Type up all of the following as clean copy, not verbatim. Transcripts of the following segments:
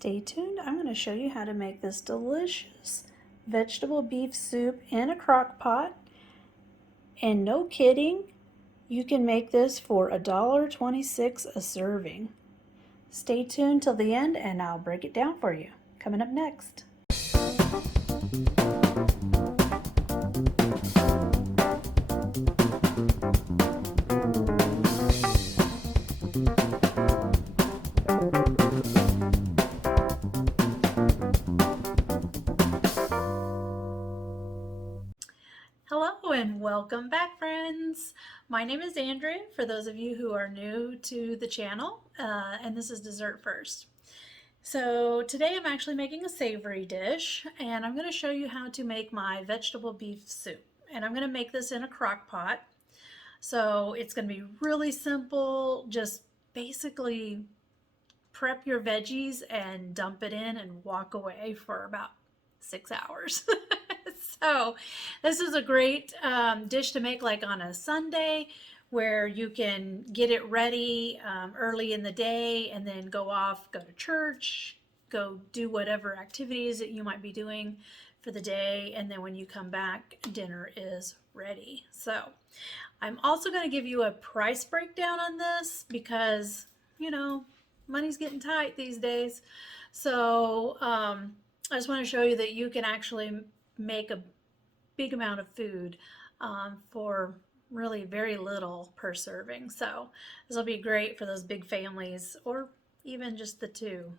Stay tuned. I'm going to show you how to make this delicious vegetable beef soup in a crock pot. And no kidding, you can make this for $1.26 a serving. Stay tuned till the end and I'll break it down for you. Coming up next. Hello and welcome back, friends. My name is Andrea, for those of you who are new to the channel, and this is Dessert First. So today I'm actually making a savory dish, and I'm going to show you how to make my vegetable beef soup. And I'm going to make this in a crock pot. So it's going to be really simple. Just basically prep your veggies and dump it in and walk away for about 6 hours. So this is a great dish to make like on a Sunday, where you can get it ready early in the day and then go off, go to church, go do whatever activities that you might be doing for the day, and then when you come back, dinner is ready. So I'm also going to give you a price breakdown on this because, you know, money's getting tight these days. So I just want to show you that you can actually make a big amount of food for really very little per serving. So this will be great for those big families, or even just the two.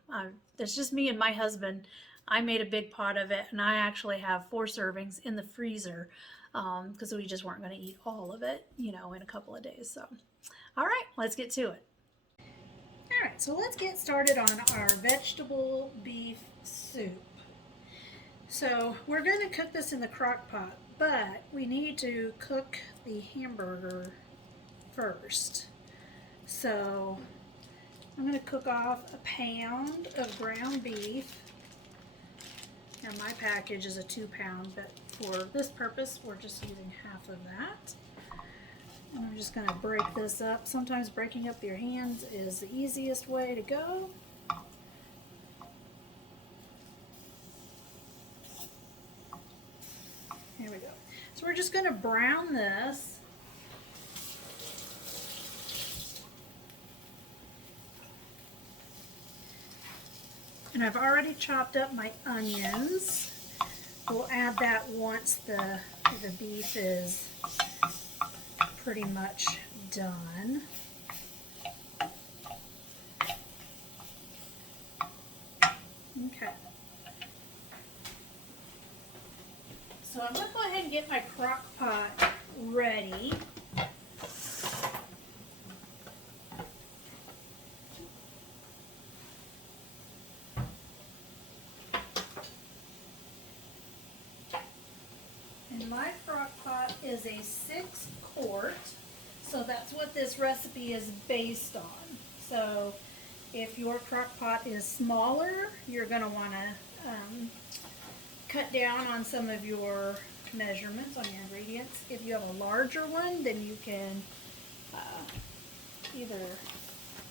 It's just me and my husband. I made a big pot of it, and I actually have 4 servings in the freezer because we just weren't going to eat all of it, you know, in a couple of days. So, all right, let's get to it. All right, so let's get started on our vegetable beef soup. So we're going to cook this in the crock pot, but we need to cook the hamburger first. So I'm going to cook off a pound of ground beef. Now my package is a 2-pound, but for this purpose we're just using half of that. And I'm just going to break this up. Sometimes breaking up your hands is the easiest way to go. Here we go. So we're just going to brown this. And I've already chopped up my onions. We'll add that once the beef is pretty much done. Okay. So I'm going to go ahead and get my crock pot ready. And my crock pot is a 6-quart, so that's what this recipe is based on. So if your crock pot is smaller, you're going to want to cut down on some of your measurements on your ingredients. If you have a larger one, then you can either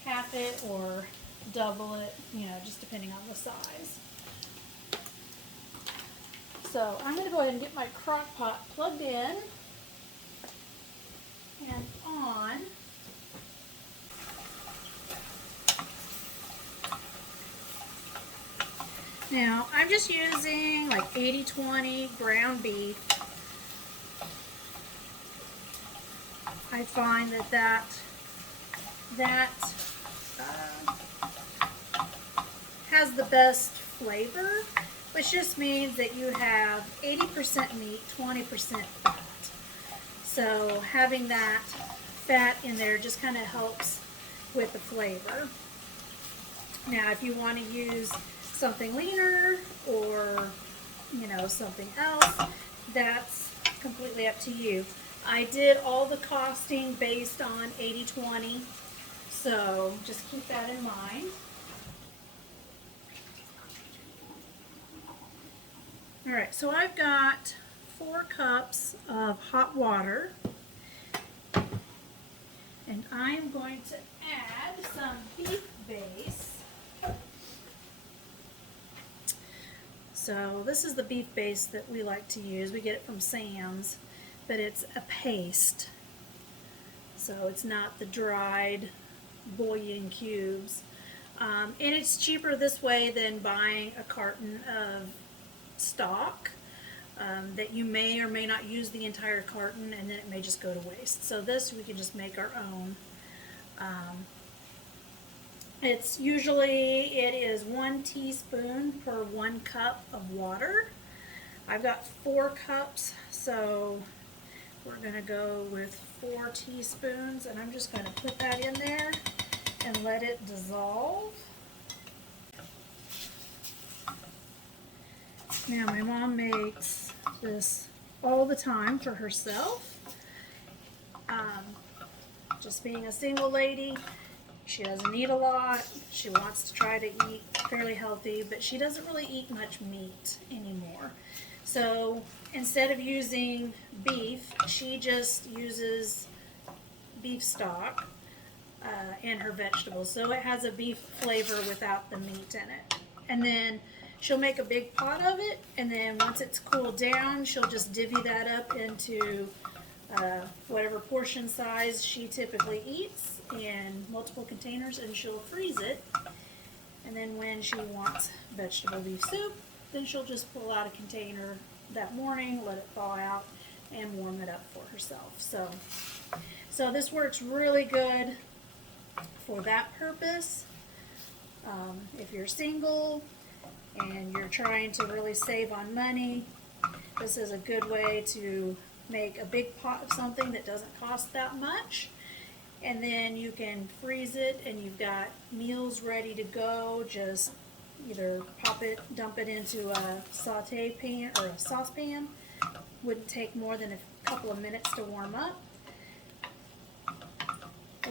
half it or double it, you know, just depending on the size. So I'm going to go ahead and get my crock pot plugged in and on. Now, I'm just using like 80-20 ground beef. I find that has the best flavor, which just means that you have 80% meat, 20% fat. So having that fat in there just kind of helps with the flavor. Now, if you want to use something leaner or, you know, something else, that's completely up to you. I did all the costing based on 80-20, so just keep that in mind. All right, so I've got 4 cups of hot water, and I'm going to add some beef base. So this is the beef base that we like to use. We get it from Sam's, but it's a paste. So it's not the dried bouillon cubes. And it's cheaper this way than buying a carton of stock that you may or may not use the entire carton, and then it may just go to waste. So this we can just make our own. It's usually, it is 1 teaspoon per 1 cup of water. I've got 4 cups, so we're gonna go with 4 teaspoons, and I'm just gonna put that in there and let it dissolve. Now my mom makes this all the time for herself. Just being a single lady, she doesn't eat a lot. She wants to try to eat fairly healthy, but she doesn't really eat much meat anymore. So instead of using beef, she just uses beef stock in her vegetables. So it has a beef flavor without the meat in it. And then she'll make a big pot of it, and then once it's cooled down, she'll just divvy that up into whatever portion size she typically eats in multiple containers, and she'll freeze it. And then when she wants vegetable beef soup, then she'll just pull out a container that morning, let it thaw out, and warm it up for herself. So this works really good for that purpose. If you're single and you're trying to really save on money, this is a good way to make a big pot of something that doesn't cost that much. And then you can freeze it, and you've got meals ready to go. Just either pop it, dump it into a saute pan or a saucepan. Wouldn't take more than a couple of minutes to warm up.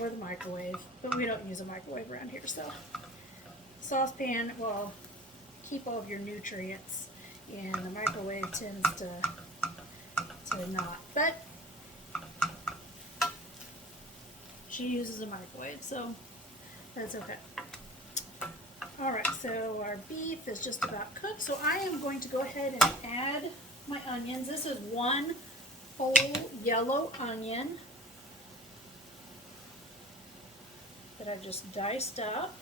Or the microwave, but we don't use a microwave around here, so. Saucepan will keep all of your nutrients, and the microwave tends to not. But she uses a microwave, so that's okay. Alright, so our beef is just about cooked, so I am going to go ahead and add my onions. This is 1 whole yellow onion that I've just diced up.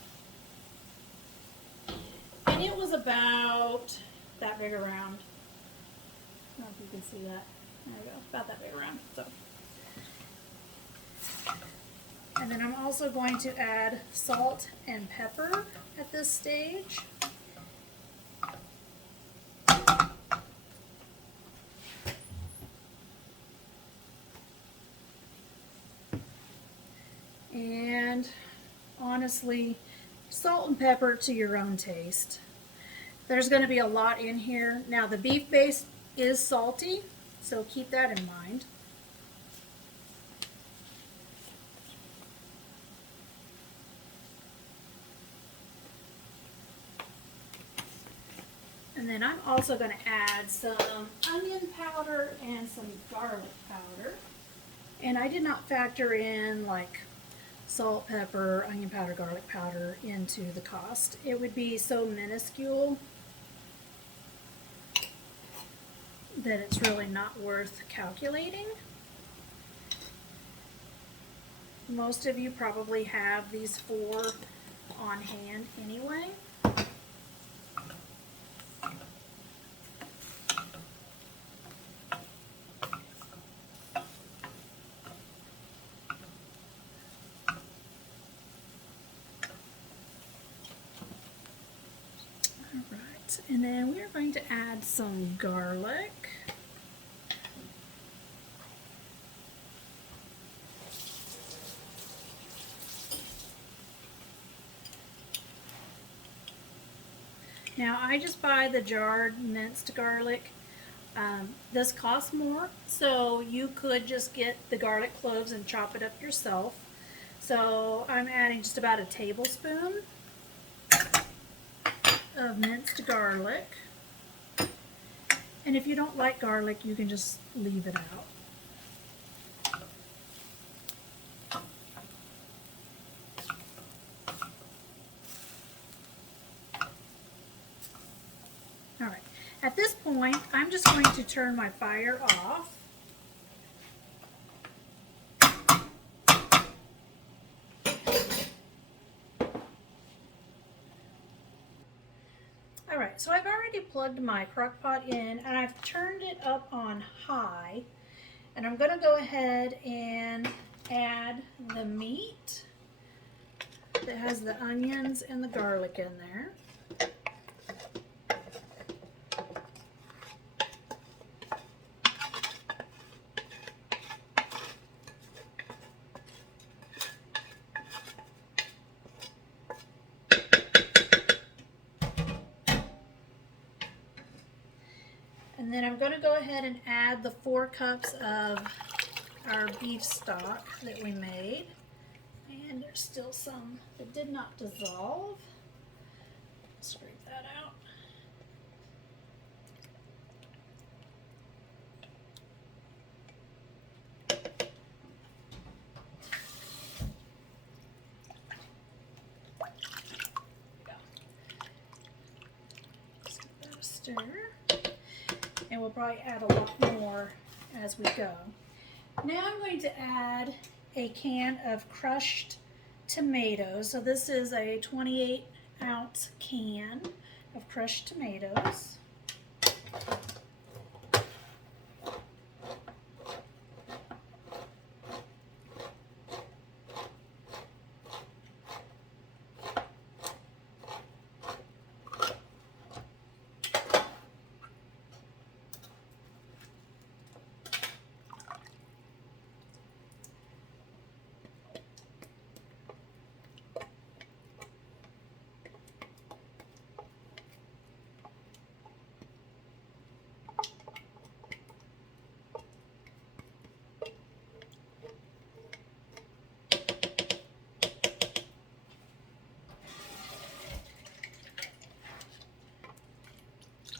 And it was about that big around. I don't know if you can see that. There we go, about that big around. So. And then I'm also going to add salt and pepper at this stage. And honestly, salt and pepper to your own taste. There's going to be a lot in here. Now the beef base is salty, so keep that in mind. And then I'm also going to add some onion powder and some garlic powder. And I did not factor in like salt, pepper, onion powder, garlic powder into the cost. It would be so minuscule that it's really not worth calculating. Most of you probably have these 4 on hand anyway. And then we are going to add some garlic. Now I just buy the jarred minced garlic. This costs more, so you could just get the garlic cloves and chop it up yourself. So I'm adding just about a tablespoon of minced garlic. And if you don't like garlic, you can just leave it out. Alright, At this point, I'm just going to turn my fire off. Alright, so I've already plugged my crock pot in and I've turned it up on high. And I'm going to go ahead and add the meat that has the onions and the garlic in there. And then I'm going to go ahead and add the 4 cups of our beef stock that we made. And there's still some that did not dissolve. Scrape that out. Just give that a stir. And we'll probably add a lot more as we go. Now I'm going to add a can of crushed tomatoes. So this is a 28-ounce can of crushed tomatoes.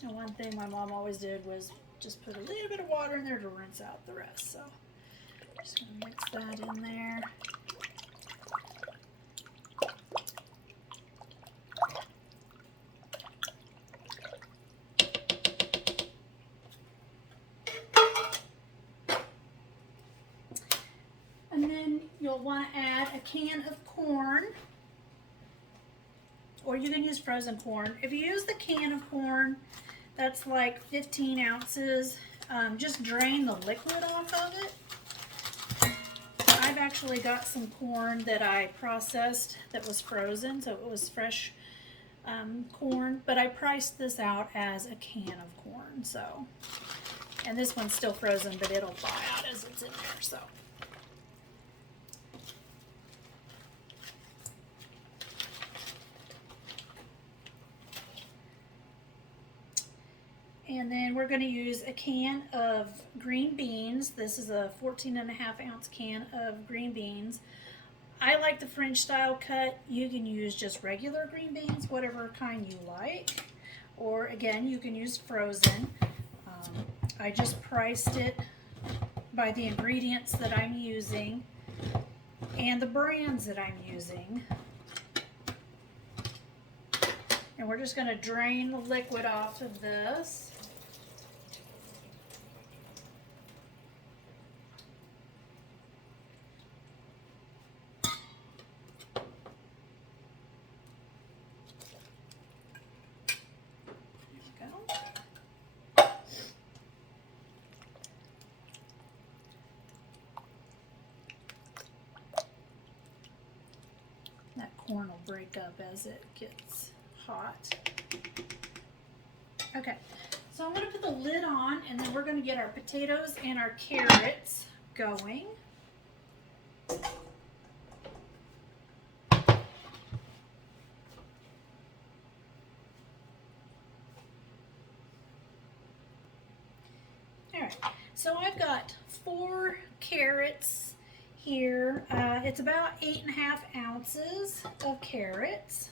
And one thing my mom always did was just put a little bit of water in there to rinse out the rest. So just going to mix that in there. And then you'll want to add a can of corn, or you can use frozen corn. If you use the can of corn, that's like 15 ounces. Just drain the liquid off of it. I've actually got some corn that I processed that was frozen, so it was fresh corn, but I priced this out as a can of corn. So, and this one's still frozen, but it'll thaw out as it's in there. So. And then we're going to use a can of green beans. This is a 14.5-ounce can of green beans. I like the French style cut. You can use just regular green beans, whatever kind you like. Or again, you can use frozen. I just priced it by the ingredients that I'm using and the brands that I'm using. And we're just going to drain the liquid off of this. There we go. That corn will break up as it gets hot. Okay, so I'm going to put the lid on, and then we're going to get our potatoes and our carrots going. Alright, so I've got 4 carrots here. It's about 8.5 ounces of carrots.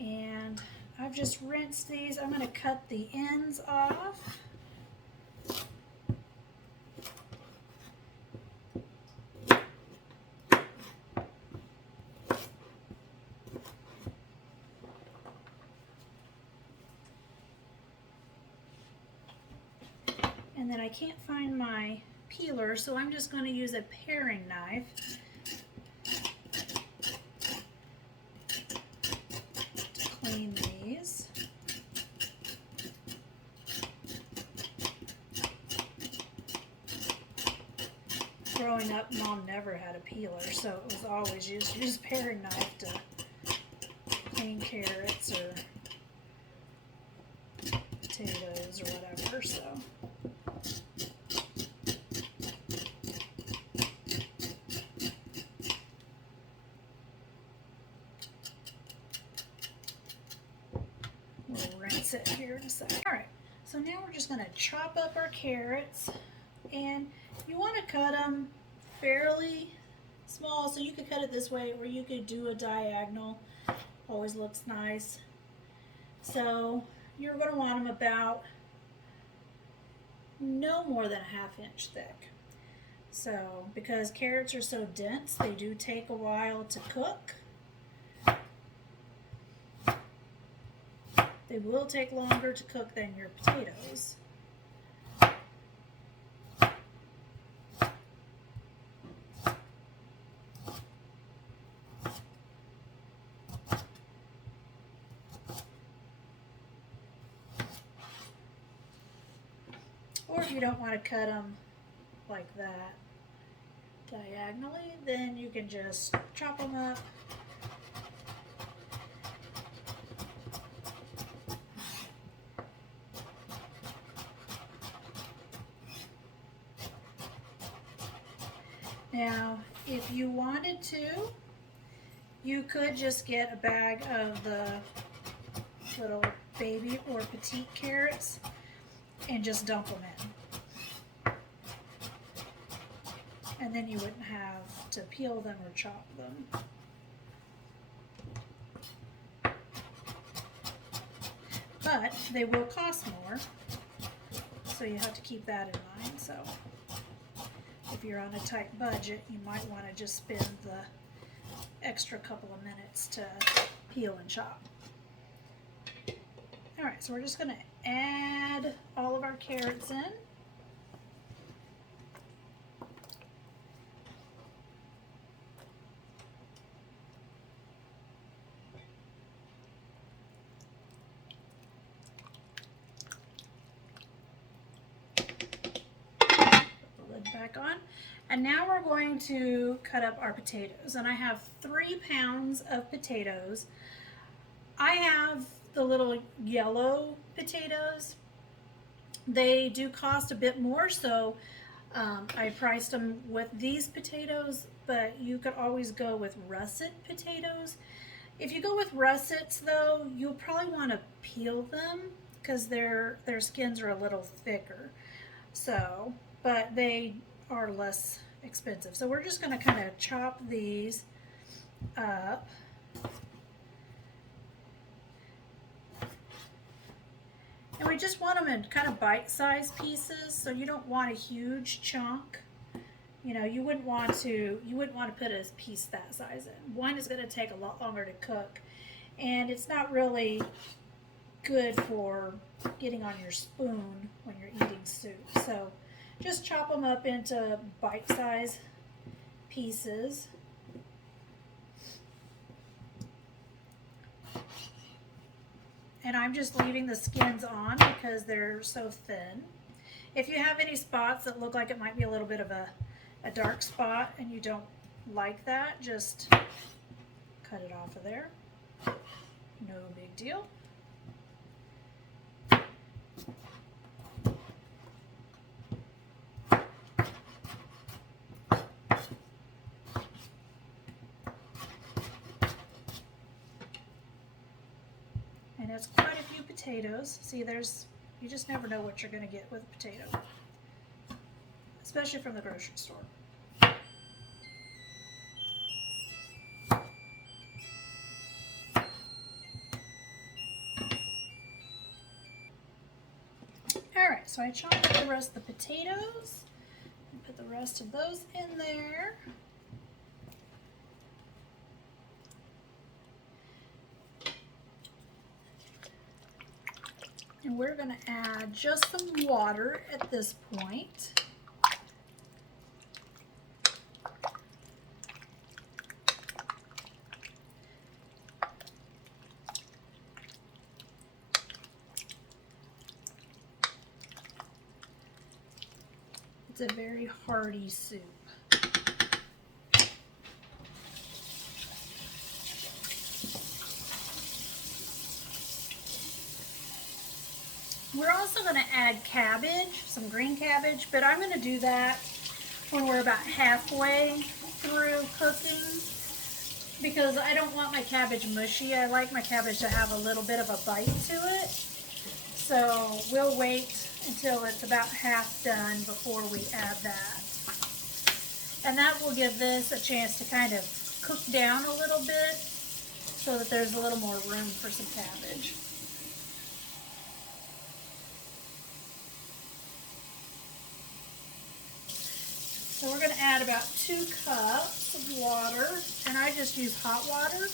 And I've just rinsed these. I'm going to cut the ends off. And then I can't find my peeler, so I'm just going to use a paring knife to clean these. Growing up, Mom never had a peeler, so it was always use paring knife to clean carrots or potatoes or whatever. So we'll rinse it here in a second. All right, so now we're just going to chop up our carrots, and you want to cut them fairly small, so you could cut it this way or you could do a diagonal. Always looks nice. So you're going to want them about no more than a 1/2 inch thick. So because carrots are so dense, they do take a while to cook. They will take longer to cook than your potatoes. Or if you don't want to cut them like that diagonally, then you can just chop them up. Now, if you wanted to, you could just get a bag of the little baby or petite carrots and just dump them in. And then you wouldn't have to peel them or chop them. But they will cost more, so you have to keep that in mind. So if you're on a tight budget, you might want to just spend the extra couple of minutes to peel and chop. All right, so we're just going to add all of our carrots in. Put the lid back on. And now we're going to cut up our potatoes. And I have 3 pounds of potatoes. I have the little yellow potatoes. They do cost a bit more, so I priced them with these potatoes, but you could always go with russet potatoes. If you go with russets though, you'll probably want to peel them because their skins are a little thicker. So, but they are less expensive. So we're just going to kind of chop these up. And we just want them in kind of bite-sized pieces, so you don't want a huge chunk. You know, you wouldn't want to put a piece that size in. One is going to take a lot longer to cook, and it's not really good for getting on your spoon when you're eating soup. So just chop them up into bite-sized pieces. And I'm just leaving the skins on because they're so thin. If you have any spots that look like it might be a little bit of a dark spot and you don't like that, just cut it off of there. No big deal. And it's quite a few potatoes. See, you just never know what you're going to get with a potato, especially from the grocery store. Alright, so I chopped up the rest of the potatoes and put the rest of those in there. And we're going to add just some water at this point. It's a very hearty soup. We're also going to add cabbage, some green cabbage, but I'm going to do that when we're about halfway through cooking because I don't want my cabbage mushy. I like my cabbage to have a little bit of a bite to it. So we'll wait until it's about half done before we add that. And that will give this a chance to kind of cook down a little bit so that there's a little more room for some cabbage. So we're going to add about 2 cups of water, and I just use hot water.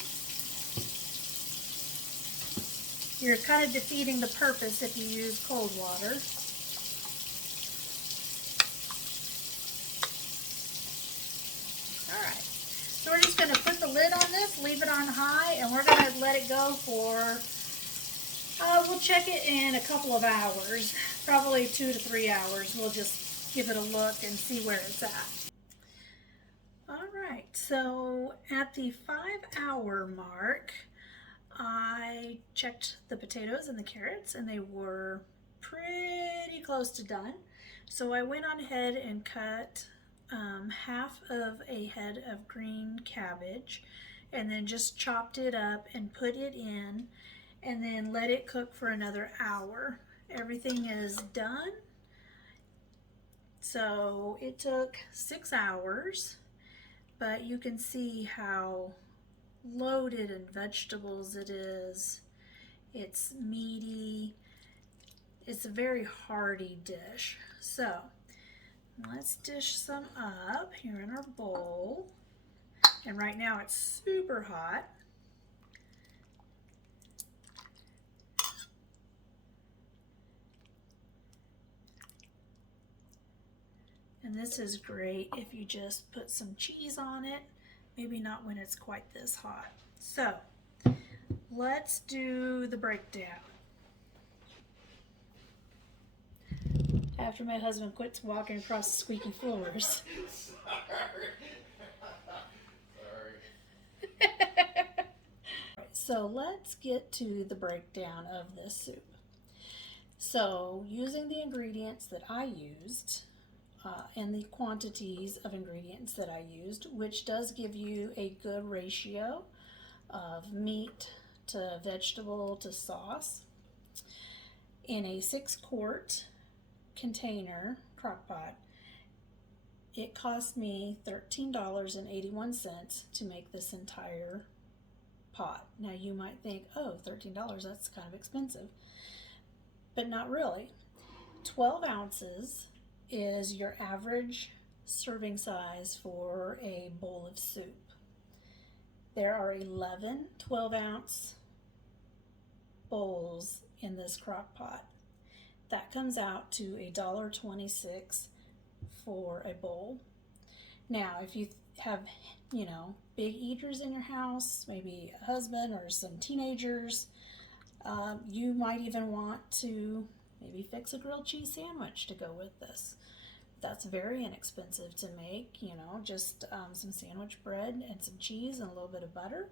You're kind of defeating the purpose if you use cold water. Alright, so we're just going to put the lid on this, leave it on high, and we're going to let it go for, we'll check it in a couple of hours, probably 2 to 3 hours. We'll just give it a look and see where it's at. Alright, so at the 5-hour mark, I checked the potatoes and the carrots and they were pretty close to done. So I went on ahead and cut half of a head of green cabbage and then just chopped it up and put it in and then let it cook for another hour. Everything is done. So it took 6 hours, but you can see how loaded in vegetables it is. It's meaty. It's a very hearty dish. So let's dish some up here in our bowl. And right now it's super hot. And this is great if you just put some cheese on it. Maybe not when it's quite this hot. So let's do the breakdown. After my husband quits walking across the squeaky floors. Sorry. So let's get to the breakdown of this soup. So using the ingredients that I used, and the quantities of ingredients that I used, which does give you a good ratio of meat to vegetable to sauce. In a 6-quart container crock pot, it cost me $13.81 to make this entire pot. Now you might think, oh, $13, that's kind of expensive, but not really. 12 ounces is your average serving size for a bowl of soup. There are 11 12-ounce bowls in this crock pot. That comes out to $1.26 for a bowl. Now, if you have, big eaters in your house, maybe a husband or some teenagers, you might even want to maybe fix a grilled cheese sandwich to go with this. That's very inexpensive to make, just some sandwich bread and some cheese and a little bit of butter.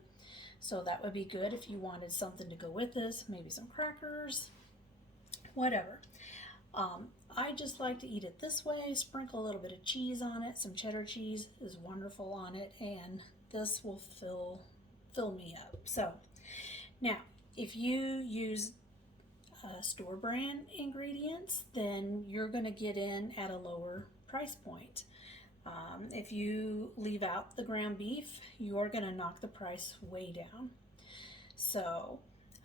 So that would be good if you wanted something to go with this, maybe some crackers, whatever. I just like to eat it this way, sprinkle a little bit of cheese on it. Some cheddar cheese is wonderful on it, and this will fill me up. So now, if you use store brand ingredients, then you're going to get in at a lower price point. If you leave out the ground beef, you're going to knock the price way down. So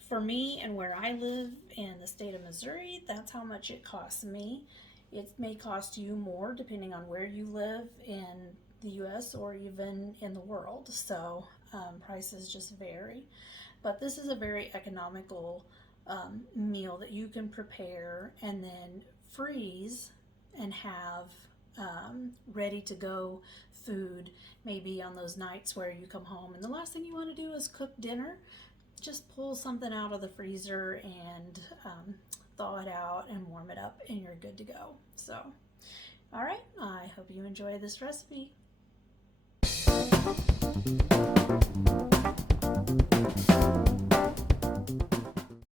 for me and where I live in the state of Missouri, that's how much it costs me. It may cost you more depending on where you live in the US or even in the world. So prices just vary. But this is a very economical meal that you can prepare and then freeze and have ready to go food, maybe on those nights where you come home and the last thing you want to do is cook dinner. Just pull something out of the freezer and thaw it out and warm it up, and you're good to go. So, all right, I hope you enjoy this recipe.